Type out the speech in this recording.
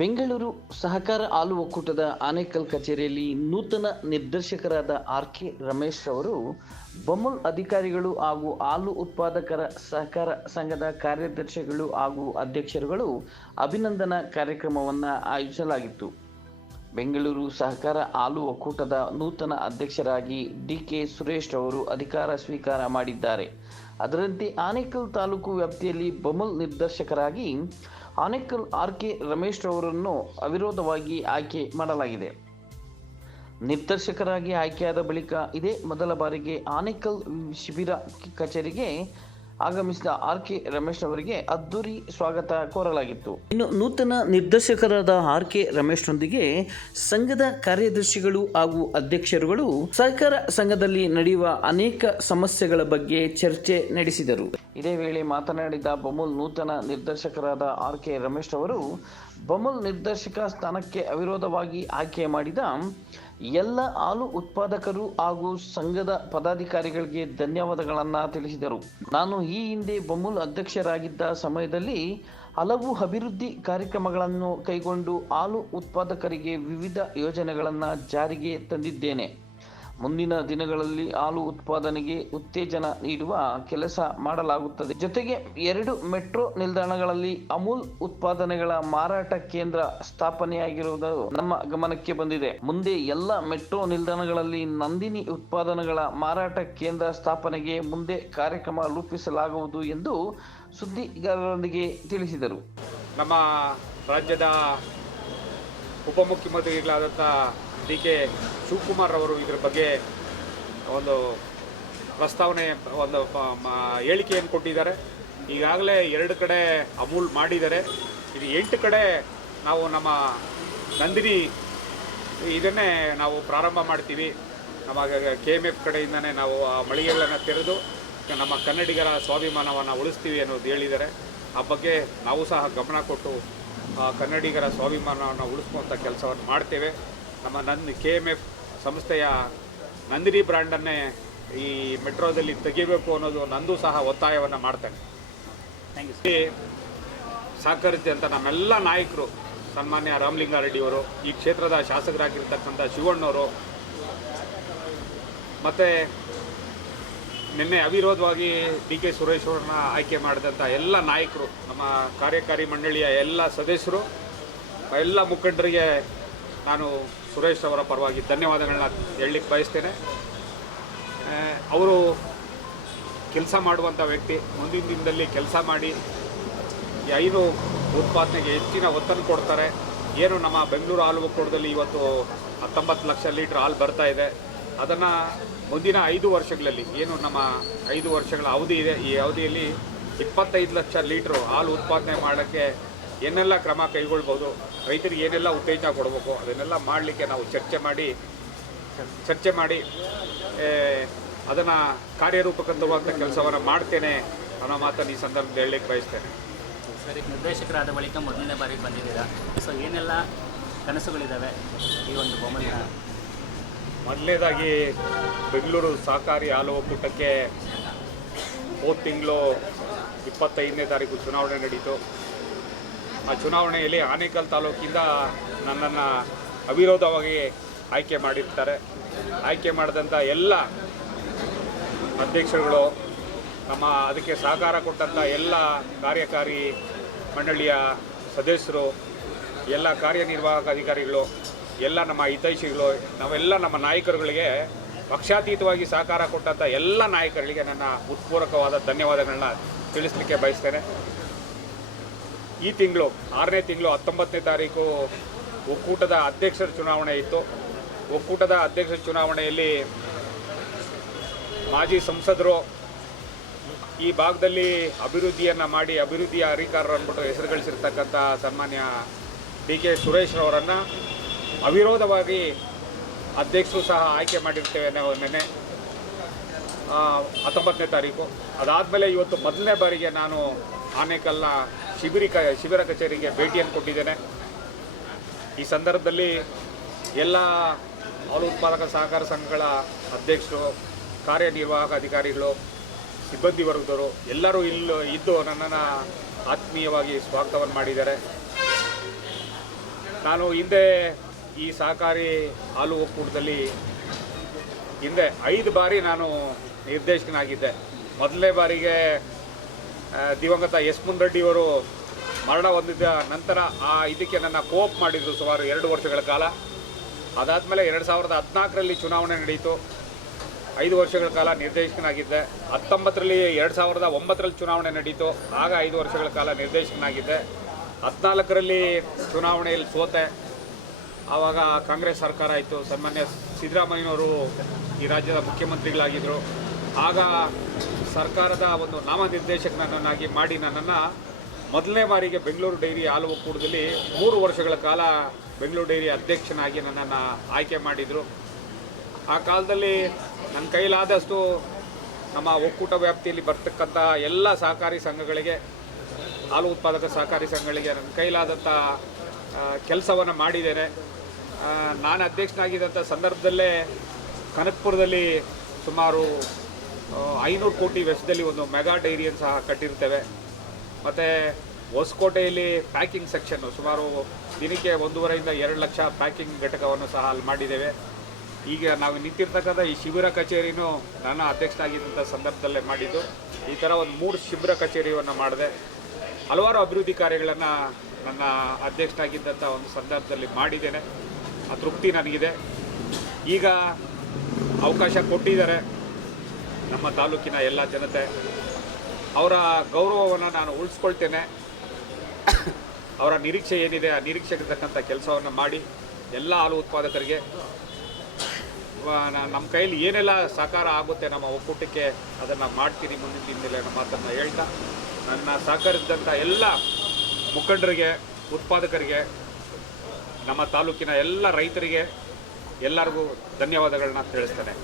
ಬೆಂಗಳೂರು ಸಹಕಾರ ಹಾಲು ಒಕ್ಕೂಟದ ಆನೇಕಲ್ ಕಚೇರಿಯಲ್ಲಿ ನೂತನ ನಿರ್ದೇಶಕರಾದ ಆರ್ ಕೆ ರಮೇಶ್ ಅವರು ಬಮುಲ್ ಅಧಿಕಾರಿಗಳು ಹಾಗೂ ಹಾಲು ಉತ್ಪಾದಕರ ಸಹಕಾರ ಸಂಘದ ಕಾರ್ಯದರ್ಶಿಗಳು ಹಾಗೂ ಅಧ್ಯಕ್ಷರುಗಳು ಅಭಿನಂದನಾ ಕಾರ್ಯಕ್ರಮವನ್ನು ಆಯೋಜಿಸಲಾಗಿತ್ತು. ಬೆಂಗಳೂರು ಸಹಕಾರ ಹಾಲು ಒಕ್ಕೂಟದ ನೂತನ ಅಧ್ಯಕ್ಷರಾಗಿ ಡಿ ಕೆ ಸುರೇಶ್ ಅವರು ಅಧಿಕಾರ ಸ್ವೀಕಾರ ಮಾಡಿದ್ದಾರೆ. ಅದರಂತೆ ಆನೇಕಲ್ ತಾಲೂಕು ವ್ಯಾಪ್ತಿಯಲ್ಲಿ ಬಮುಲ್ ನಿರ್ದೇಶಕರಾಗಿ ಆನೇಕಲ್ ಆರ್ ಕೆ ರಮೇಶ್ ಅವರನ್ನು ಅವಿರೋಧವಾಗಿ ಆಯ್ಕೆ ಮಾಡಲಾಗಿದೆ. ನಿರ್ದೇಶಕರಾಗಿ ಆಯ್ಕೆಯಾದ ಬಳಿಕ ಇದೇ ಮೊದಲ ಬಾರಿಗೆ ಆನೇಕಲ್ ಶಿಬಿರ ಕಚೇರಿಗೆ ಆಗಮಿಸಿದ ಆರ್ ಕೆ ರಮೇಶ್ ಅವರಿಗೆ ಅದ್ದೂರಿ ಸ್ವಾಗತ ಕೋರಲಾಗಿತ್ತು. ಇನ್ನು ನೂತನ ನಿರ್ದೇಶಕರಾದ ಆರ್ ಕೆ ರಮೇಶ್ನೊಂದಿಗೆ ಸಂಘದ ಕಾರ್ಯದರ್ಶಿಗಳು ಹಾಗೂ ಅಧ್ಯಕ್ಷರುಗಳು ಸಹಕಾರ ಸಂಘದಲ್ಲಿ ನಡೆಯುವ ಅನೇಕ ಸಮಸ್ಯೆಗಳ ಬಗ್ಗೆ ಚರ್ಚೆ ನಡೆಸಿದರು. ಇದೇ ವೇಳೆ ಮಾತನಾಡಿದ ಬಮುಲ್ ನೂತನ ನಿರ್ದೇಶಕರಾದ ಆರ್ ಕೆ ರಮೇಶ್ ಅವರು ಬಮುಲ್ ನಿರ್ದೇಶಕ ಸ್ಥಾನಕ್ಕೆ ಅವಿರೋಧವಾಗಿ ಆಯ್ಕೆ ಮಾಡಿದ ಎಲ್ಲ ಹಾಲು ಉತ್ಪಾದಕರು ಹಾಗೂ ಸಂಘದ ಪದಾಧಿಕಾರಿಗಳಿಗೆ ಧನ್ಯವಾದಗಳನ್ನು ತಿಳಿಸಿದರು. ನಾನು ಈ ಹಿಂದೆ ಬಮೂಲ್ ಅಧ್ಯಕ್ಷರಾಗಿದ್ದ ಸಮಯದಲ್ಲಿ ಹಲವು ಅಭಿವೃದ್ಧಿ ಕಾರ್ಯಕ್ರಮಗಳನ್ನು ಕೈಗೊಂಡು ಹಾಲು ಉತ್ಪಾದಕರಿಗೆ ವಿವಿಧ ಯೋಜನೆಗಳನ್ನು ಜಾರಿಗೆ ತಂದಿದ್ದೇನೆ. ಮುಂದಿನ ದಿನಗಳಲ್ಲಿ ಹಾಲು ಉತ್ಪಾದನೆಗೆ ಉತ್ತೇಜನ ನೀಡುವ ಕೆಲಸ ಮಾಡಲಾಗುತ್ತದೆ. ಜೊತೆಗೆ ಎರಡು ಮೆಟ್ರೋ ನಿಲ್ದಾಣಗಳಲ್ಲಿ ಅಮೂಲ್ ಉತ್ಪಾದನೆಗಳ ಮಾರಾಟ ಕೇಂದ್ರ ಸ್ಥಾಪನೆಯಾಗಿರುವುದು ನಮ್ಮ ಗಮನಕ್ಕೆ ಬಂದಿದೆ. ಮುಂದೆ ಎಲ್ಲ ಮೆಟ್ರೋ ನಿಲ್ದಾಣಗಳಲ್ಲಿ ನಂದಿನಿ ಉತ್ಪಾದನೆಗಳ ಮಾರಾಟ ಕೇಂದ್ರ ಸ್ಥಾಪನೆಗೆ ಮುಂದೆ ಕಾರ್ಯಕ್ರಮ ರೂಪಿಸಲಾಗುವುದು ಎಂದು ಸುದ್ದಿಗಾರರೊಂದಿಗೆ ತಿಳಿಸಿದರು. ನಮ್ಮ ರಾಜ್ಯದ ಉಪಮುಖ್ಯಮಂತ್ರಿಗಳಾದಂಥ ಡಿ ಕೆ ಶಿವಕುಮಾರ್ ಅವರು ಇದ್ರ ಬಗ್ಗೆ ಒಂದು ಪ್ರಸ್ತಾವನೆ, ಒಂದು ಹೇಳಿಕೆಯನ್ನು ಕೊಟ್ಟಿದ್ದಾರೆ. ಈಗಾಗಲೇ ಎರಡು ಕಡೆ ಅಮೂಲ್ ಮಾಡಿದ್ದಾರೆ. ಇದು ಎಂಟು ಕಡೆ ನಾವು ನಮ್ಮ ನಂದಿನಿ, ಇದನ್ನೇ ನಾವು ಪ್ರಾರಂಭ ಮಾಡ್ತೀವಿ. ನಮ್ಮ ಕೆ ಎಂ ಎಫ್ ಕಡೆಯಿಂದನೇ ನಾವು ಆ ಮಳಿಗೆಗಳನ್ನು ತೆರೆದು ನಮ್ಮ ಕನ್ನಡಿಗರ ಸ್ವಾಭಿಮಾನವನ್ನು ಉಳಿಸ್ತೀವಿ ಅನ್ನೋದು ಹೇಳಿದ್ದಾರೆ. ಆ ಬಗ್ಗೆ ನಾವು ಸಹ ಗಮನ ಕೊಟ್ಟು ಕನ್ನಡಿಗರ ಸ್ವಾಭಿಮಾನವನ್ನು ಉಳಿಸ್ಕೊಂಥ ಕೆಲಸವನ್ನು ಮಾಡ್ತೇವೆ. ನಮ್ಮ ನನ್ನ ಕೆ ಎಂ ಎಫ್ ಸಂಸ್ಥೆಯ ನಂದಿನಿ ಬ್ರ್ಯಾಂಡನ್ನೇ ಈ ಮೆಟ್ರೋದಲ್ಲಿ ತೆಗಿಬೇಕು ಅನ್ನೋದು ನಂದು ಸಹ ಒತ್ತಾಯವನ್ನು ಮಾಡ್ತೇನೆ. ಥ್ಯಾಂಕ್ ಯು ಸಹಕರಿಸಿದಂಥ ನಮ್ಮೆಲ್ಲ ನಾಯಕರು ಸನ್ಮಾನ್ಯ ರಾಮಲಿಂಗಾರೆಡ್ಡಿಯವರು ಈ ಕ್ಷೇತ್ರದ ಶಾಸಕರಾಗಿರ್ತಕ್ಕಂಥ ಶಿವಣ್ಣವರು ಮತ್ತು ನಿನ್ನೆ ಅವಿರೋಧವಾಗಿ ಡಿ ಕೆ ಸುರೇಶ್ ಅವ್ರನ್ನ ಆಯ್ಕೆ ಮಾಡಿದಂಥ ಎಲ್ಲ ನಾಯಕರು ನಮ್ಮ ಕಾರ್ಯಕಾರಿ ಮಂಡಳಿಯ ಎಲ್ಲ ಸದಸ್ಯರು ಎಲ್ಲ ಮುಖಂಡರಿಗೆ ನಾನು ಸುರೇಶ್ ಅವರ ಪರವಾಗಿ ಧನ್ಯವಾದಗಳನ್ನ ಹೇಳಲಿಕ್ಕೆ ಬಯಸ್ತೇನೆ. ಅವರು ಕೆಲಸ ಮಾಡುವಂಥ ವ್ಯಕ್ತಿ, ಮುಂದಿನ ದಿನದಲ್ಲಿ ಕೆಲಸ ಮಾಡಿ ಈ ಐದು ಉತ್ಪಾದನೆಗೆ ಹೆಚ್ಚಿನ ಒತ್ತನ್ನು ಕೊಡ್ತಾರೆ. ಏನು ನಮ್ಮ ಬೆಂಗಳೂರು ಹಾಲು ಒಕ್ಕೂಟದಲ್ಲಿ ಇವತ್ತು ಹತ್ತೊಂಬತ್ತು ಲಕ್ಷ ಲೀಟ್ರ್ ಹಾಲು ಬರ್ತಾ ಇದೆ. ಅದನ್ನು ಮುಂದಿನ ಐದು ವರ್ಷಗಳಲ್ಲಿ, ಏನು ನಮ್ಮ ಐದು ವರ್ಷಗಳ ಅವಧಿ ಇದೆ, ಈ ಅವಧಿಯಲ್ಲಿ ಇಪ್ಪತ್ತೈದು ಲಕ್ಷ ಲೀಟ್ರು ಹಾಲು ಉತ್ಪಾದನೆ ಮಾಡೋಕ್ಕೆ ಏನೆಲ್ಲ ಕ್ರಮ ಕೈಗೊಳ್ಬೋದು ರೈತರಿಗೆ ಏನೆಲ್ಲ ಉತ್ತೇಜನ ಕೊಡಬೇಕು ಅದನ್ನೆಲ್ಲ ಮಾಡಲಿಕ್ಕೆ ನಾವು ಚರ್ಚೆ ಮಾಡಿ ಚರ್ಚೆ ಮಾಡಿ ಅದನ್ನು ಕಾರ್ಯರೂಪಕ್ಕೆ ತರುವಂಥ ಕೆಲಸವನ್ನು ಮಾಡ್ತೇನೆ ಅನ್ನೋ ಮಾತನ್ನು ಈ ಸಂದರ್ಭದಲ್ಲಿ ಹೇಳಲಿಕ್ಕೆ ಬಯಸ್ತೇನೆ. ಸರಿ ನಿರ್ದೇಶಕರಾದ ಬಳಿಕ ಮೊದಲನೇ ಬಾರಿಗೆ ಬಂದಿದ್ದೀರಾ? ಸೊ ಏನೆಲ್ಲ ಕನಸುಗಳಿದ್ದಾವೆ ಈ ಒಂದು ಬೊಮ್ಮನ ಮೊದಲನೇದಾಗಿ ಬೆಂಗಳೂರು ಸಹಕಾರಿ ಹಾಲು ಒಕ್ಕೂಟಕ್ಕೆ ಹೋದ ತಿಂಗಳು ಇಪ್ಪತ್ತೈದನೇ ತಾರೀಕು ಚುನಾವಣೆ ನಡೀತು. ಆ ಚುನಾವಣೆಯಲ್ಲಿ ಆನೇಕಲ್ ತಾಲೂಕಿಂದ ನನ್ನನ್ನು ಅವಿರೋಧವಾಗಿ ಆಯ್ಕೆ ಮಾಡಿರ್ತಾರೆ. ಆಯ್ಕೆ ಮಾಡಿದಂಥ ಎಲ್ಲ ಅಧ್ಯಕ್ಷರುಗಳು ನಮ್ಮ ಅದಕ್ಕೆ ಸಹಕಾರ ಕೊಟ್ಟಂಥ ಎಲ್ಲ ಕಾರ್ಯಕಾರಿ ಮಂಡಳಿಯ ಸದಸ್ಯರು, ಎಲ್ಲ ಕಾರ್ಯನಿರ್ವಾಹಕ ಅಧಿಕಾರಿಗಳು, ಎಲ್ಲ ನಮ್ಮ ಹಿತೈಷಿಗಳು, ನಾವೆಲ್ಲ ನಮ್ಮ ನಾಯಕರುಗಳಿಗೆ ಪಕ್ಷಾತೀತವಾಗಿ ಸಹಕಾರ ಕೊಟ್ಟಂಥ ಎಲ್ಲ ನಾಯಕರುಗಳಿಗೆ ನನ್ನ ಉತ್ಪೂರಕವಾದ ಧನ್ಯವಾದಗಳನ್ನ ತಿಳಿಸ್ಲಿಕ್ಕೆ ಬಯಸ್ತೇನೆ. ಈ ತಿಂಗಳು ಆರನೇ ತಿಂಗಳು ಹತ್ತೊಂಬತ್ತನೇ ತಾರೀಕು ಒಕ್ಕೂಟದ ಅಧ್ಯಕ್ಷರ ಚುನಾವಣೆ ಇತ್ತು. ಒಕ್ಕೂಟದ ಅಧ್ಯಕ್ಷರ ಚುನಾವಣೆಯಲ್ಲಿ ಮಾಜಿ ಸಂಸದರು ಈ ಭಾಗದಲ್ಲಿ ಅಭಿವೃದ್ಧಿಯನ್ನು ಮಾಡಿ ಅಭಿವೃದ್ಧಿಯ ಅಧಿಕಾರರು ಅಂದ್ಬಿಟ್ಟು ಹೆಸರು ಗಳಿಸಿರ್ತಕ್ಕಂಥ ಸನ್ಮಾನ್ಯ ಡಿ ಕೆ ಸುರೇಶ್ ಅವರನ್ನು ಅವಿರೋಧವಾಗಿ ಅಧ್ಯಕ್ಷರು ಸಹ ಆಯ್ಕೆ ಮಾಡಿರ್ತೇವೆ ನಾವು ನಿನ್ನೆ ಆ, ಹತ್ತೊಂಬತ್ತನೇ ತಾರೀಕು. ಅದಾದಮೇಲೆ ಇವತ್ತು ಮೊದಲನೇ ಬಾರಿಗೆ ನಾನು ಆನೇಕಲ್ನ ಶಿಬಿರಿ ಕ ಶಿಬಿರ ಕಚೇರಿಗೆ ಭೇಟಿಯನ್ನು ಕೊಟ್ಟಿದ್ದೇನೆ. ಈ ಸಂದರ್ಭದಲ್ಲಿ ಎಲ್ಲ ಹಾಲು ಉತ್ಪಾದಕ ಸಹಕಾರ ಸಂಘಗಳ ಅಧ್ಯಕ್ಷರು, ಕಾರ್ಯನಿರ್ವಾಹಕ ಅಧಿಕಾರಿಗಳು, ಸಿಬ್ಬಂದಿ ವರ್ಗದವರು ಎಲ್ಲರೂ ಇಲ್ಲಿ ಇದ್ದು ನನ್ನನ್ನು ಆತ್ಮೀಯವಾಗಿ ಸ್ವಾಗತವನ್ನು ಮಾಡಿದ್ದಾರೆ. ನಾನು ಹಿಂದೆ ಈ ಸಹಕಾರಿ ಹಾಲು ಒಕ್ಕೂಟದಲ್ಲಿ ಹಿಂದೆ ಐದು ಬಾರಿ ನಾನು ನಿರ್ದೇಶಕನಾಗಿದ್ದೆ. ಮೊದಲನೇ ಬಾರಿಗೆ ದಿವಂಗತ ಎಸ್ ಮುನ್ ರೆಡ್ಡಿಯವರು ಮರಣ ಹೊಂದಿದ್ದ ನಂತರ ಆ ಇದಕ್ಕೆ ನನ್ನ ಕೋಪ್ ಮಾಡಿದರು ಸುಮಾರು ಎರಡು ವರ್ಷಗಳ ಕಾಲ. ಅದಾದಮೇಲೆ ಎರಡು ಸಾವಿರದ ಹದಿನಾಲ್ಕರಲ್ಲಿ ಚುನಾವಣೆ ನಡೆಯಿತು ಐದು ವರ್ಷಗಳ ಕಾಲ ನಿರ್ದೇಶಕನಾಗಿದ್ದೆ. ಹತ್ತೊಂಬತ್ತರಲ್ಲಿ ಎರಡು ಸಾವಿರದ ಒಂಬತ್ತರಲ್ಲಿ ಚುನಾವಣೆ ನಡೀತು. ಆಗ ಐದು ವರ್ಷಗಳ ಕಾಲ ನಿರ್ದೇಶಕನಾಗಿದ್ದೆ. ಹದಿನಾಲ್ಕರಲ್ಲಿ ಚುನಾವಣೆಯಲ್ಲಿ ಸೋತೆ. ಆವಾಗ ಕಾಂಗ್ರೆಸ್ ಸರ್ಕಾರ ಆಯಿತು. ಸನ್ಮಾನ್ಯ ಸಿದ್ದರಾಮಯ್ಯನವರು ಈ ರಾಜ್ಯದ ಮುಖ್ಯಮಂತ್ರಿಗಳಾಗಿದ್ದರು ಆಗ ಸರ್ಕಾರದ ಒಂದು ನಾಮನಿರ್ದೇಶಕನನ್ನಾಗಿ ಮಾಡಿ ನನ್ನನ್ನು ಮೊದಲನೇ ಬಾರಿಗೆ ಬೆಂಗಳೂರು ಡೈರಿ ಹಾಲು ಒಕ್ಕೂಟದಲ್ಲಿ ಮೂರು ವರ್ಷಗಳ ಕಾಲ ಬೆಂಗಳೂರು ಡೈರಿ ಅಧ್ಯಕ್ಷನಾಗಿ ನನ್ನನ್ನು ಆಯ್ಕೆ ಮಾಡಿದರು. ಆ ಕಾಲದಲ್ಲಿ ನನ್ನ ಕೈಲಾದಷ್ಟು ನಮ್ಮ ಒಕ್ಕೂಟ ವ್ಯಾಪ್ತಿಯಲ್ಲಿ ಬರ್ತಕ್ಕಂಥ ಎಲ್ಲ ಸಹಕಾರಿ ಸಂಘಗಳಿಗೆ, ಹಾಲು ಉತ್ಪಾದಕ ಸಹಕಾರಿ ಸಂಘಗಳಿಗೆ ನನ್ನ ಕೈಲಾದಂಥ ಕೆಲಸವನ್ನು ಮಾಡಿದ್ದೇನೆ. ನಾನು ಅಧ್ಯಕ್ಷನಾಗಿದ್ದಂಥ ಸಂದರ್ಭದಲ್ಲೇ ಕನಕ್ಪುರದಲ್ಲಿ ಸುಮಾರು ಐನೂರು ಕೋಟಿ ವೆಚ್ಚದಲ್ಲಿ ಒಂದು ಮೆಗಾ ಡೈರಿಯನ್ನು ಸಹ ಕಟ್ಟಿರ್ತೇವೆ. ಮತ್ತು ಹೊಸಕೋಟೆಯಲ್ಲಿ ಪ್ಯಾಕಿಂಗ್ ಸೆಕ್ಷನ್ನು ಸುಮಾರು ದಿನಕ್ಕೆ ಒಂದೂವರೆಯಿಂದ ಎರಡು ಲಕ್ಷ ಪ್ಯಾಕಿಂಗ್ ಘಟಕವನ್ನು ಸಹ ಅಲ್ಲಿ ಮಾಡಿದ್ದೇವೆ. ಈಗ ನಾವು ನಿಂತಿರ್ತಕ್ಕಂಥ ಈ ಶಿಬಿರ ಕಚೇರಿನೂ ನಾನು ಅಧ್ಯಕ್ಷನಾಗಿದ್ದಂಥ ಸಂದರ್ಭದಲ್ಲೇ ಮಾಡಿದ್ದು. ಈ ಥರ ಒಂದು ಮೂರು ಶಿಬಿರ ಕಚೇರಿಯನ್ನು ಮಾಡಿದೆ. ಹಲವಾರು ಅಭಿವೃದ್ಧಿ ಕಾರ್ಯಗಳನ್ನು ನನ್ನ ಅಧ್ಯಕ್ಷನಾಗಿದ್ದಂಥ ಒಂದು ಸಂದರ್ಭದಲ್ಲಿ ಮಾಡಿದ್ದೇನೆ. ಆ ತೃಪ್ತಿ ನನಗಿದೆ. ಈಗ ಅವಕಾಶ ಕೊಟ್ಟಿದ್ದಾರೆ ನಮ್ಮ ತಾಲೂಕಿನ ಎಲ್ಲ ಜನತೆ. ಅವರ ಗೌರವವನ್ನು ನಾನು ಉಳಿಸ್ಕೊಳ್ತೇನೆ. ಅವರ ನಿರೀಕ್ಷೆ ಏನಿದೆ, ಆ ನಿರೀಕ್ಷೆಗೆ ತಕ್ಕಂಥ ಕೆಲಸವನ್ನು ಮಾಡಿ, ಎಲ್ಲ ಹಾಲು ಉತ್ಪಾದಕರಿಗೆ. ನಮ್ಮ ಕೈಯಲ್ಲಿ ಏನೆಲ್ಲ ಸಹಕಾರ ಆಗುತ್ತೆ ನಮ್ಮ ಒಕ್ಕೂಟಕ್ಕೆ, ಅದನ್ನು ಮಾಡ್ತೀನಿ ಮುಂದಿನ ದಿನದಲ್ಲಿ ಅನ್ನೋ ಮಾತನ್ನು ಹೇಳ್ತಾ, ನನ್ನ ಸಹಕರಿಸಿದಂಥ ಎಲ್ಲ ಮುಖಂಡರಿಗೆ, ಉತ್ಪಾದಕರಿಗೆ, ನಮ್ಮ ತಾಲೂಕಿನ ಎಲ್ಲ ರೈತರಿಗೆ ಎಲ್ಲರಿಗೂ ಧನ್ಯವಾದಗಳನ್ನ ತಿಳಿಸ್ತೇನೆ.